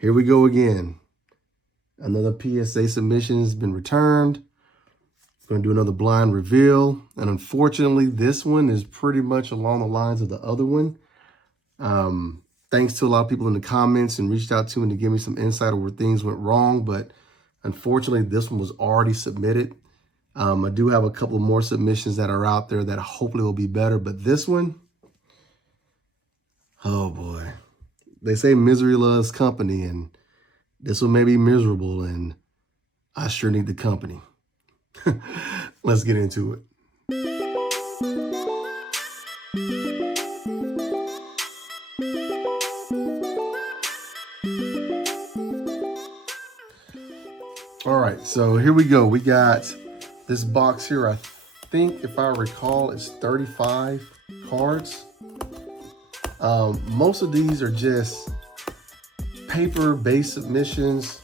Here we go again. Another PSA submission has been returned. Going to do another blind reveal. And unfortunately, this one is pretty much along the lines of the other one. Thanks to a lot of people in the comments and reached out to me to give me some insight on where things went wrong. But unfortunately, this one was already submitted. I do have a couple more submissions that are out there that hopefully will be better. But this one, oh boy. They say misery loves company, and this one may be miserable, and I sure need the company. Let's get into it. All right, so here we go. We got this box here. I think, if I recall, it's 35 cards. Most of these are just paper-based submissions.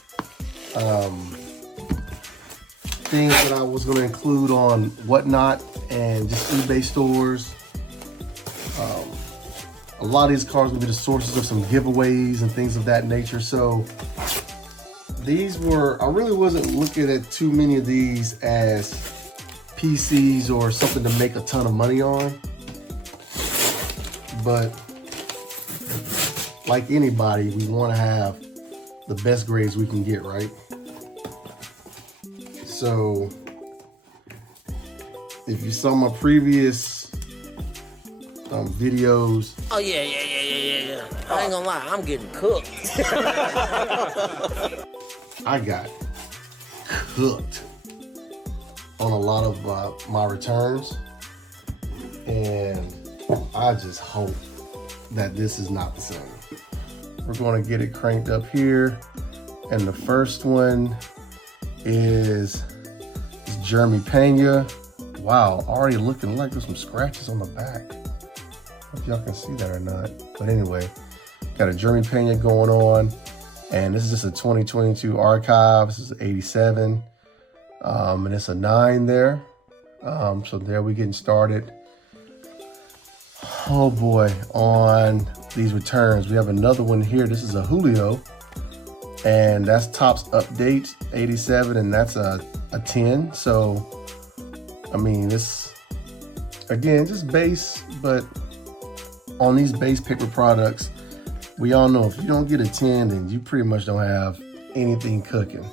Things that I was going to include on Whatnot and just eBay stores. A lot of these cards will be the sources of some giveaways and things of that nature. So these were, I really wasn't looking at too many of these as PCs or something to make a ton of money on. But like anybody, we want to have the best grades we can get, right? So if you saw my previous videos. Oh yeah. I ain't gonna lie, I'm getting cooked. I got cooked on a lot of my returns. And I just hope that this is not the same. We're going to get it cranked up here. And the first one is Jeremy Pena. Wow, already looking like there's some scratches on the back. I don't know if y'all can see that or not. But anyway, got a Jeremy Pena going on. And this is just a 2022 archive. This is 87. And it's a 9 there. So there we're getting started. Oh boy, on these returns, we have another one here. This is a Julio, and that's Topps Update 87, and that's a 10. So, I mean, this, again, just base, but on these base paper products, we all know if you don't get a 10, then you pretty much don't have anything cooking.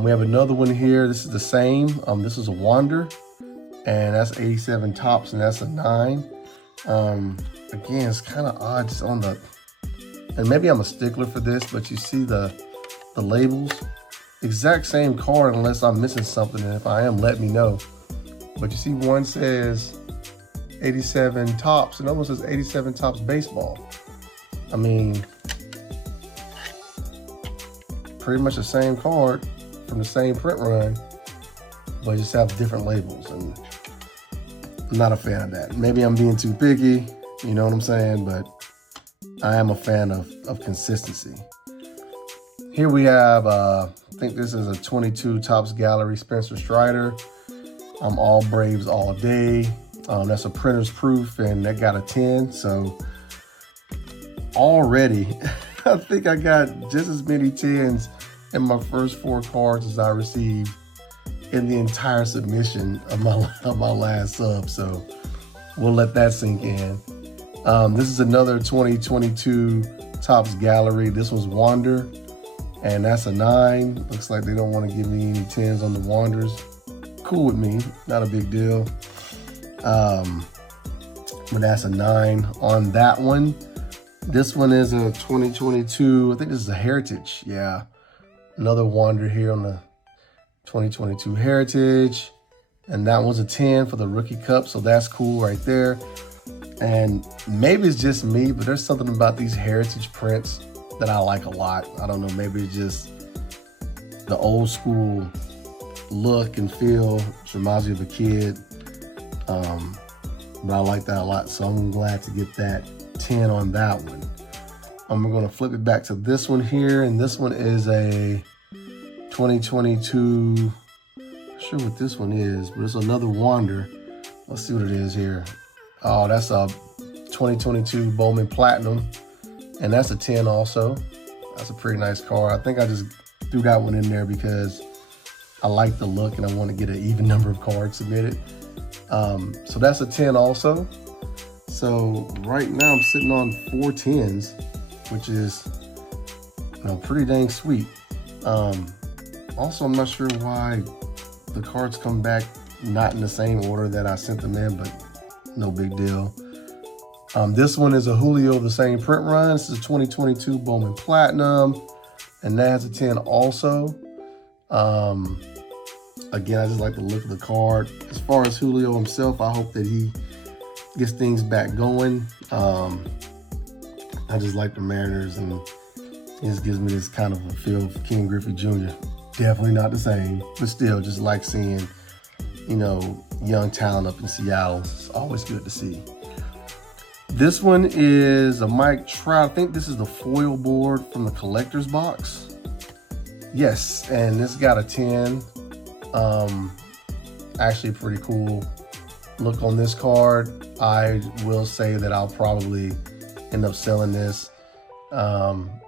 We have another one here. This is the same. This is a Wander, and that's 87 Topps, and that's a 9. Again, it's kind of odd just on the, and maybe I'm a stickler for this, but you see the labels, exact same card unless I'm missing something, and if I am, let me know. But you see one says 87 Topps, and another one says 87 Topps Baseball. I mean, pretty much the same card from the same print run, but just have different labels, and I'm not a fan of that. Maybe I'm being too picky, you know what I'm saying? But I am a fan of consistency. Here we have, I think this is a 22 Topps Gallery Spencer Strider. All Braves all day. That's a printer's proof, and that got a 10. So already, I think I got just as many 10s in my first 4 cards as I received in the entire submission of my last sub. So we'll let that sink in. This is another 2022 Topps Gallery. This was Wander, and that's a 9. Looks like they don't want to give me any 10s on the Wanders. Cool with me, not a big deal. But that's a 9 on that one. This one is a 2022, I think this is a Heritage. Yeah, another Wander here on the 2022 Heritage, and that one's a 10 for the Rookie Cup, so that's cool right there. And maybe it's just me, but there's something about these Heritage prints that I like a lot. I don't know, maybe it's just the old school look and feel. It reminds me of a kid, but I like that a lot, so I'm glad to get that 10 on that one. We're going to flip it back to this one here, and this one is a 2022, not sure what this one is, but it's another Wander. Let's see what it is here. Oh, that's a 2022 Bowman Platinum, and that's a 10 also. That's a pretty nice card. I think I just threw that one in there because I like the look and I want to get an even number of cards submitted. So that's a 10 also. So right now I'm sitting on 4 10s, which is, you know, pretty dang sweet. Also, I'm not sure why the cards come back not in the same order that I sent them in, but no big deal. This one is a Julio, the same print run. This is a 2022 Bowman Platinum, and that has a 10 also. Again, I just like the look of the card. As far as Julio himself, I hope that he gets things back going. I just like the Mariners, and it just gives me this kind of a feel for King Griffey Jr. Definitely not the same, but still just like seeing, you know, young talent up in Seattle. It's always good to see. This one is a Mike Trout. I think this is the foil board from the collector's box. Yes, and this got a 10. Actually pretty cool look on this card. I will say that I'll probably end up selling this.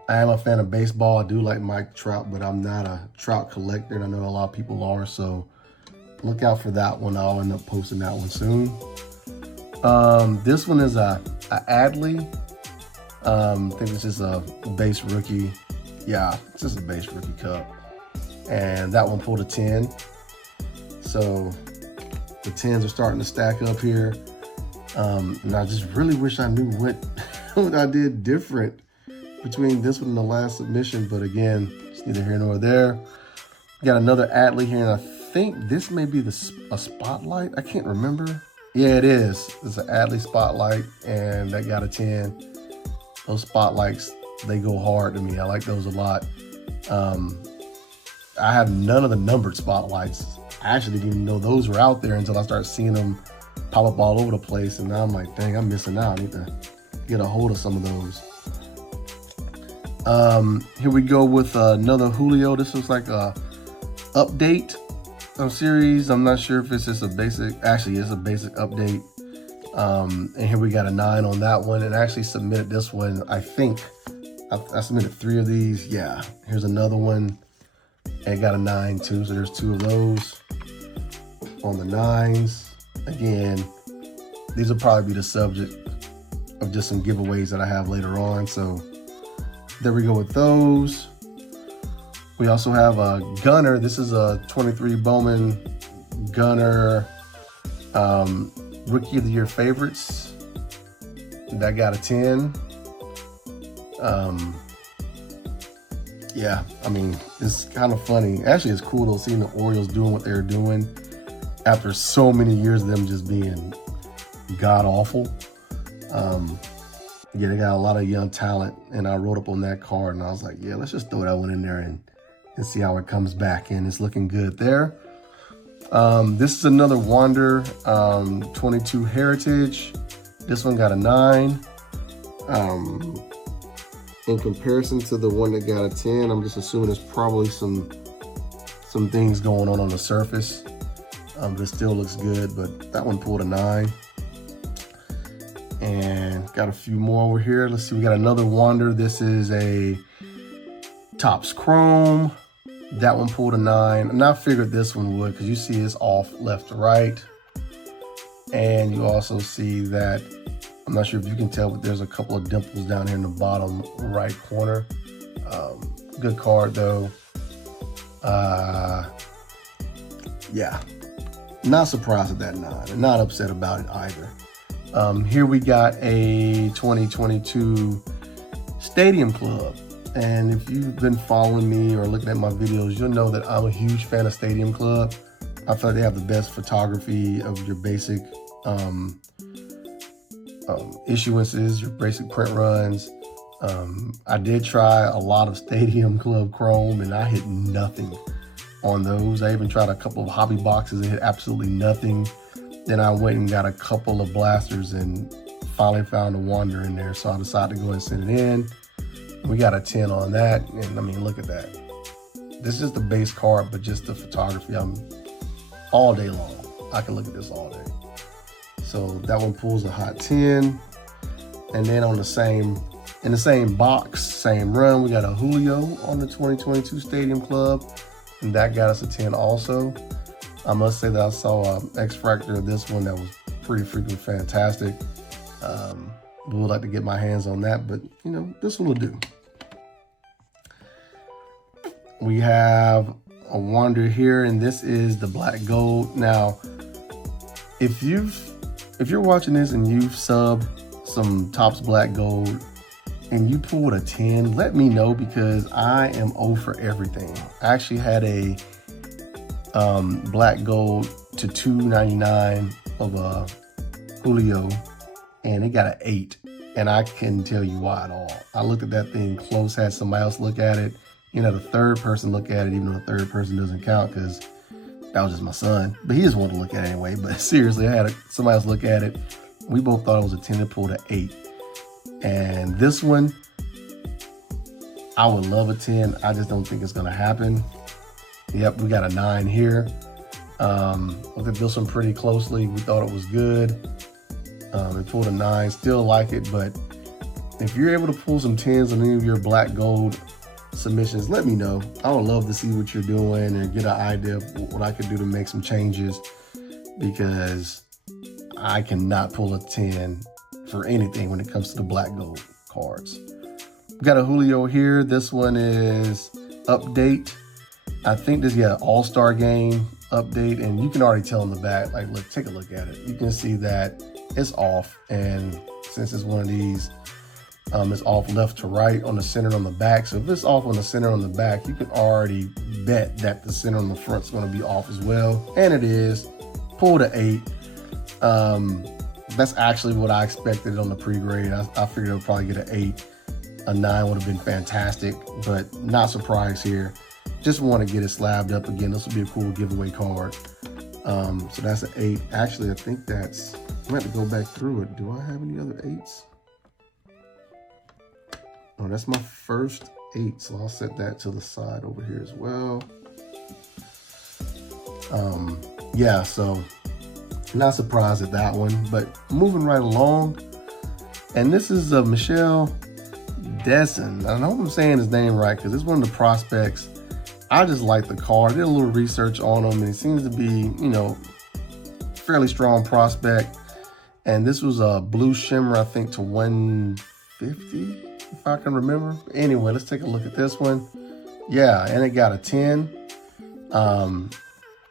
I am a fan of baseball. I do like Mike Trout, but I'm not a Trout collector, and I know a lot of people are, so look out for that one. I'll end up posting that one soon. This one is a Adley. I think this is a base rookie. Yeah, it's just a base rookie cup. And that one pulled a 10. So the 10s are starting to stack up here. And I just really wish I knew what I did different between this one and the last submission. But again, it's neither here nor there. We got another Adley here, and I think this may be a Spotlight. I can't remember. Yeah, it is. It's an Adley Spotlight, and that got a 10. Those Spotlights, they go hard to me. I like those a lot. I have none of the numbered Spotlights. I actually didn't even know those were out there until I started seeing them pop up all over the place, and now I'm like, dang, I'm missing out. I need to get a hold of some of those. Here we go with another Julio. This was like a update series. I'm not sure if it's just a basic, actually it's a basic update. And here we got a 9 on that one, and I actually submitted this one. I think I submitted 3 of these. Yeah, here's another one. And got a 9 too, so there's 2 of those on the 9s. Again, these will probably be the subject of just some giveaways that I have later on. So there we go with those. We also have a Gunner. This is a 23 Bowman Gunner Rookie of the Year favorites. That got a 10. Yeah, I mean, it's kind of funny. Actually, it's cool though, seeing the Orioles doing what they're doing after so many years of them just being god-awful. Yeah, they got a lot of young talent, and I wrote up on that card, and I was like, yeah, let's just throw that one in there and see how it comes back, and it's looking good there. This is another Wander 22 Heritage. This one got a 9. In comparison to the one that got a 10, I'm just assuming there's probably some things going on the surface. But it still looks good, but that one pulled a 9. And got a few more over here. Let's see, we got another Wander. This is a Topps Chrome. That one pulled a 9. And I figured this one would, because you see it's off left to right. And you also see that, I'm not sure if you can tell, but there's a couple of dimples down here in the bottom right corner. Good card though. Yeah, not surprised at that 9, and not upset about it either. Here we got a 2022 Stadium Club. And if you've been following me or looking at my videos, you'll know that I'm a huge fan of Stadium Club. I feel like they have the best photography of your basic issuances, your basic print runs. I did try a lot of Stadium Club Chrome, and I hit nothing on those. I even tried a couple of hobby boxes and hit absolutely nothing. Then I went and got a couple of blasters and finally found a Wander in there, so I decided to go ahead and send it in. We got a 10 on that, and I mean, look at that. This is the base card, but just the photography, I'm all day long. I can look at this all day. So that one pulls a hot 10. And then on the same In the same box, same run, we got a Julio on the 2022 Stadium Club, and that got us a 10 also. I must say that I saw an X-Fractor of this one that was pretty freaking fantastic. Would like to get my hands on that, but you know, this one will do. We have a Wonder here, and this is the black gold. Now, if you're watching this and you've subbed some Topps black gold and you pulled a 10, let me know, because I am 0 for everything. I actually had a black gold to 299 of a Julio, and it got an 8, and I couldn't tell you why at all. I looked at that thing close, had somebody else look at it, you know, the third person look at it, even though the third person doesn't count because that was just my son, but he just wanted to look at it anyway. But seriously, I had somebody else look at it. We both thought it was a 10, and pulled an 8. And this one, I would love a 10. I just don't think it's gonna happen. Yep, we got a 9 here. Looked at this one pretty closely. We thought it was good. It pulled a 9, still like it, but if you're able to pull some 10s on any of your black gold submissions, let me know. I would love to see what you're doing and get an idea of what I could do to make some changes, because I cannot pull a 10 for anything when it comes to the black gold cards. We got a Julio here. This one is update. I think this, yeah, all-star game update, and you can already tell in the back, like, look, take a look at it. You can see that it's off, and since it's one of these, it's off left to right on the center on the back. So if it's off on the center on the back, you can already bet that the center on the front is going to be off as well. And it is. Pulled an 8. That's actually what I expected on the pre-grade. I figured it would probably get an 8. A 9 would have been fantastic, but not surprised here. Just want to get it slabbed up again. This will be a cool giveaway card. So that's an 8. Actually, I think that's, I'm going to have to go back through it. Do I have any other 8s? Oh, that's my first 8, so I'll set that to the side over here as well. Yeah, so not surprised at that one, but moving right along. And this is Michelle Desson. I hope I'm saying his name right, because it's one of the prospects. I just like the card. I did a little research on him, and he seems to be, you know, fairly strong prospect. And this was a blue shimmer, I think, to 150. If I can remember. Anyway, let's take a look at this one. Yeah, and it got a 10.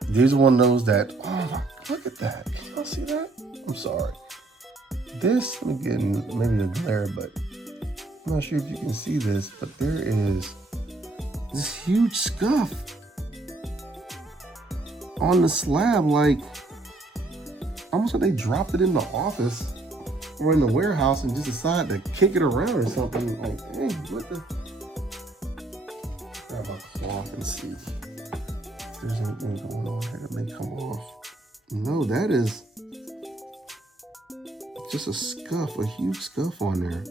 These are one of those that, oh my, look at that. Can y'all see that? I'm sorry. This, let me get in maybe the glare, but I'm not sure if you can see this, but there is this huge scuff on the slab, like almost like they dropped it in the office or in the warehouse and just decided to kick it around or something. Like, hey, what the? Grab a cloth and see if there's anything going on here that may come off. No, that is just a scuff, a huge scuff on there.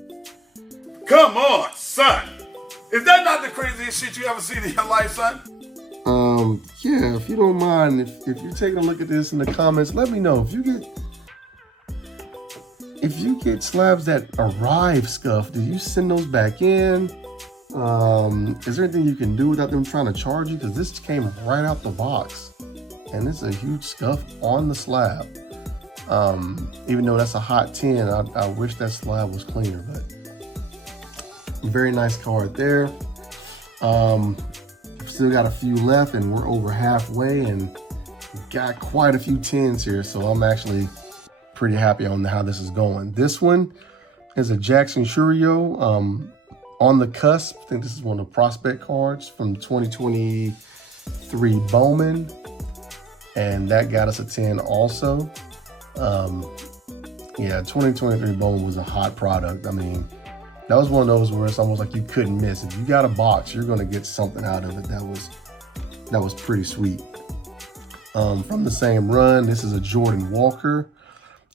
Come on, son. Is that not the craziest shit you ever seen in your life, son? Yeah, if you don't mind, if you're taking a look at this in the comments, let me know. If you get slabs that arrive scuffed, do you send those back in? Is there anything you can do without them trying to charge you? Because this came right out the box, and it's a huge scuff on the slab. Even though that's a hot 10, I wish that slab was cleaner, but very nice card there. Still got a few left, and we're over halfway, and got quite a few 10s here, so I'm actually pretty happy on how this is going. This one is a Jackson Churio, on the cusp. I think this is one of the prospect cards from 2023 Bowman, and that got us a 10 also. Yeah, 2023 Bowman was a hot product. I mean, that was one of those where it's almost like you couldn't miss. If you got a box, you're gonna get something out of it. That was pretty sweet. From the same run, this is a Jordan Walker.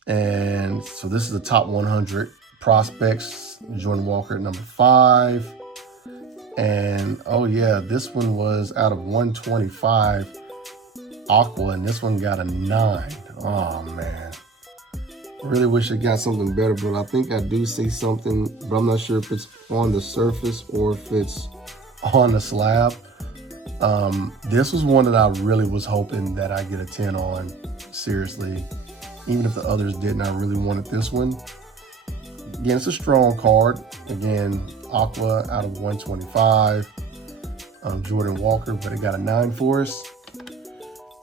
And so this is the top 100 prospects. Jordan Walker at number 5. And oh yeah, this one was out of 125 Aqua, and this one got a 9. Oh man. Really wish I got something better, but I think I do see something, but I'm not sure if it's on the surface or if it's on the slab. This was one that I really was hoping that I get a 10 on, seriously. Even if the others didn't, I really wanted this one. Again, it's a strong card. Again, Aqua out of 125. Jordan Walker, but it got a 9 for us.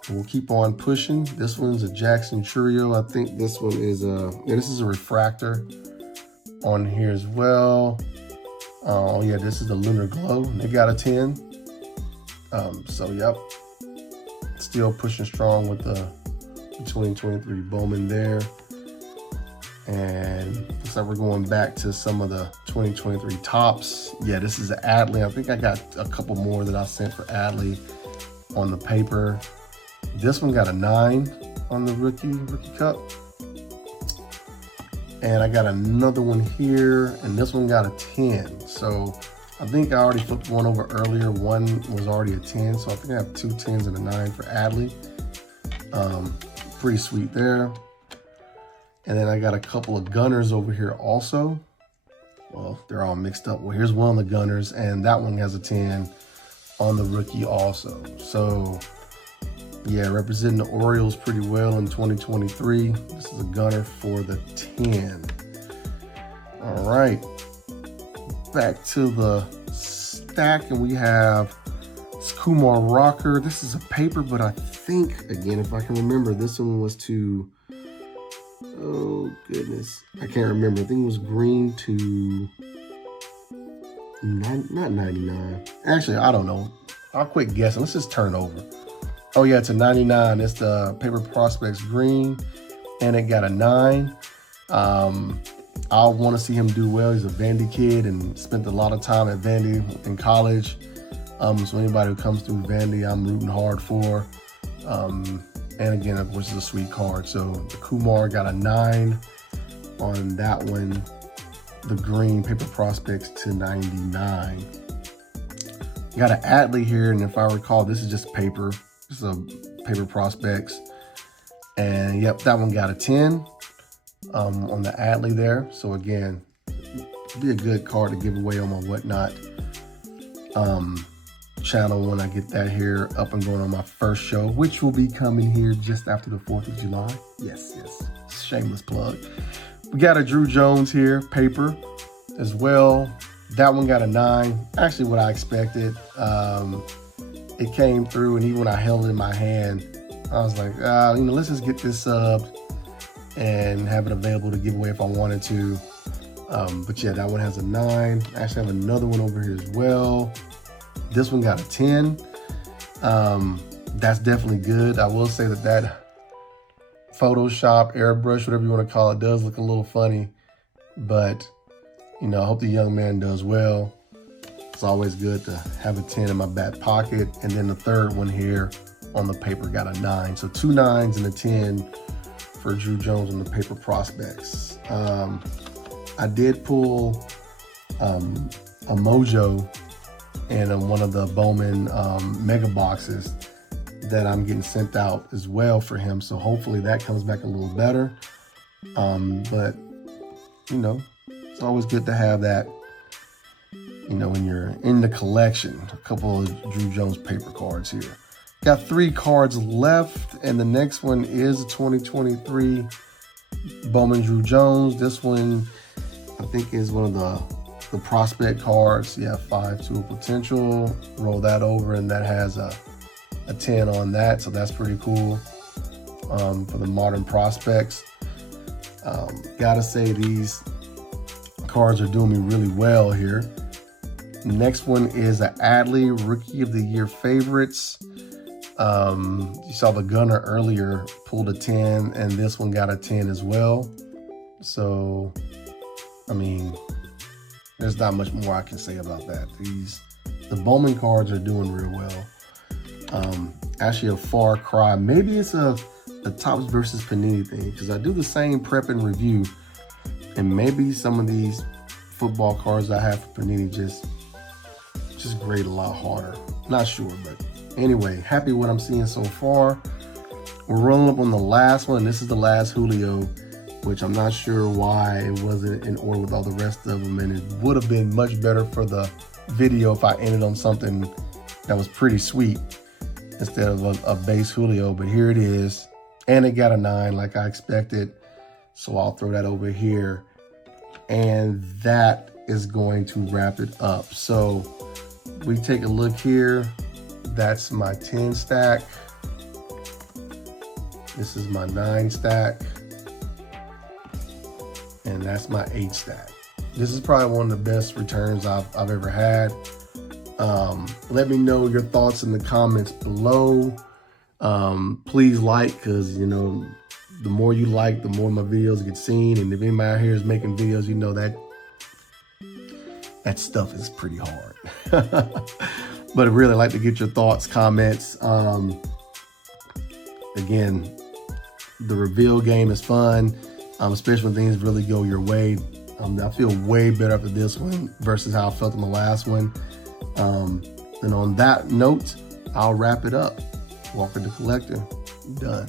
We'll keep on pushing. This one's a Jackson Trio. I think this one is this is a refractor on here as well. Oh yeah, this is the Lunar Glow. They got a 10. So yep, still pushing strong with the 2023 Bowman there. And looks like we're going back to some of the 2023 tops. Yeah, this is an Adley. I think I got a couple more that I sent for Adley on the paper. This one got a 9 on the rookie cup. And I got another one here, and this one got a 10. So I think I already flipped one over earlier. One was already a 10, so I think I have 2 10s and a 9 for Adley. Pretty sweet there. And then I got a couple of Gunners over here also. Well, they're all mixed up. Well, here's one of the Gunners, and that one has a 10 on the rookie also. So yeah, representing the Orioles pretty well in 2023. This is a Gunner for the 10. All right, back to the stack, and we have Kumar Rocker. This is a paper, but I think, again, if I can remember, this one was to, oh goodness, I can't remember. I think it was green to, not 99. Actually, I don't know. I'll quit guessing. Let's just turn it over. Oh yeah, it's a 99. It's the Paper Prospects green, and it got a 9. I want to see him do well. He's a Vandy kid and spent a lot of time at Vandy in college. So anybody who comes through Vandy, I'm rooting hard for. And again, of course, it's a sweet card. So the Kumar got a 9 on that one. The green Paper Prospects to 99. Got an Adley here, and if I recall, this is just paper. This is a Paper Prospects. And yep, that one got a 10 on the Adley there. So again, be a good card to give away on my Whatnot channel when I get that here up and going on my first show, which will be coming here just after the 4th of July. Yes, shameless plug. We got a Drew Jones here, paper as well. That one got a 9. Actually what I expected. It came through, and even when I held it in my hand, I was like, let's just get this subbed and have it available to give away if I wanted to. But yeah, that one has a 9. I actually have another one over here as well. This one got a 10. That's definitely good. I will say that Photoshop, airbrush, whatever you want to call it, does look a little funny. But, I hope the young man does well. It's always good to have a 10 in my back pocket. And then the third one here on the paper got a 9. So 2 9s and a 10 for Drew Jones on the Paper Prospects. I did pull a Mojo and one of the Bowman mega boxes that I'm getting sent out as well for him. So hopefully that comes back a little better. But, it's always good to have that, when you're in the collection. A couple of Drew Jones paper cards here. Got 3 cards left, and the next one is a 2023 Bowman Drew Jones. This one, I think, is one of the prospect cards. Yeah, 5 to a potential. Roll that over, and that has a 10 on that, so that's pretty cool for the modern prospects. Gotta say, these cards are doing me really well here. Next one is an Adley Rookie of the Year Favorites. You saw the Gunner earlier pulled a 10, and this one got a 10 as well. So, there's not much more I can say about that. The Bowman cards are doing real well. Actually a far cry. Maybe it's a Topps versus Panini thing, because I do the same prep and review, and maybe some of these football cards I have for Panini just grade a lot harder. Not sure, but anyway, happy with what I'm seeing so far. We're rolling up on the last one. This is the last Julio. which I'm not sure why it wasn't in order with all the rest of them. And it would have been much better for the video if I ended on something that was pretty sweet instead of a base Julio. But here it is. And it got a 9 like I expected. So I'll throw that over here. And that is going to wrap it up. So we take a look here. That's my 10 stack. This is my 9 stack. And that's my 8 stack. This is probably one of the best returns I've ever had. Let me know your thoughts in the comments below. Please like, because you know, the more you like, the more my videos get seen. And if anybody out here is making videos, you know that stuff is pretty hard. But I'd really like to get your thoughts, comments. Again, the reveal game is fun, especially when things really go your way. I feel way better after this one versus how I felt in the last one. And on that note, I'll wrap it up. Walker the Collector, done.